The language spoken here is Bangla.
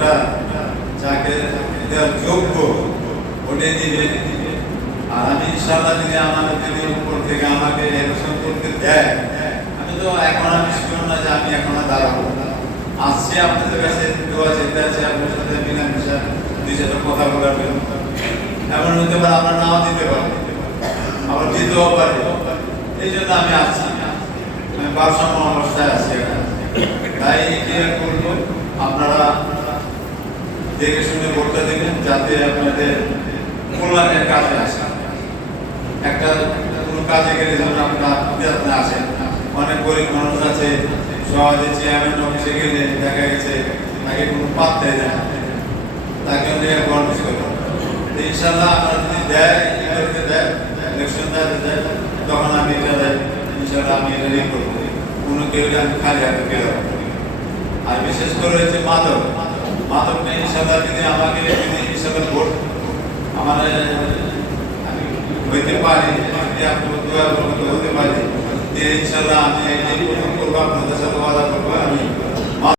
ভোটটা যাকে দেওয়ার যোগ্য ওটাই দিবে। আর আমি ইনশাআল্লাহ যদি আমাদের যদি উপর থেকে আমাকে ইলেকশন করতে দেয়, আমি তো এখন আমি শিওর না যে আমি এখন দাঁড়াবো। আসছি আপনাদের কাছে দোয়া চেতে আছে, আপনার সাথে মিলামিশা দুই চারটা কথা বলার জন্য। এমন হতে পারে আমরা নাও দিতে পারি, আবার দিতেও পারি। এই জন্য আমি আসছি, আমি ভারসাম্য অবস্থায় আছি এখন। তাই কি করবো, আপনারা দেখে শুনে ভোটটা দেবেন যাতে আপনাদের কল্যাণের কাজে আসে। একটা কোনো কাজে গেলে যেন আপনার আপনি আসেন। অনেক গরিব মানুষ আছে, সহজে চেয়ারম্যান অফিসে গেলে দেখা গেছে তাকে কোনো পাত্তাই দেয় না, তাকে অনেক গর্বিত করে। ইনশাল্লাহ আপনারা যদি দেয় ইলেকশন দেয়, তখন আমি এটা দেয় ইনশাল্লাহ আমি এটা নিয়ে করবো। কোনো কেউ আমি খালি হাতে বেরো। আর বিশেষ করে হচ্ছে মাদকটা ইনশাল্লাহ যদি আমাকে ইনশাল্লাহ ভোট আমার আমি হইতে পারি, যদি আপনার দোয়া হতে পারি, ইনশাল্লাহ আমি এই প্রথম করবো, আপনাদের সাথে ওয়াদা করবো আমি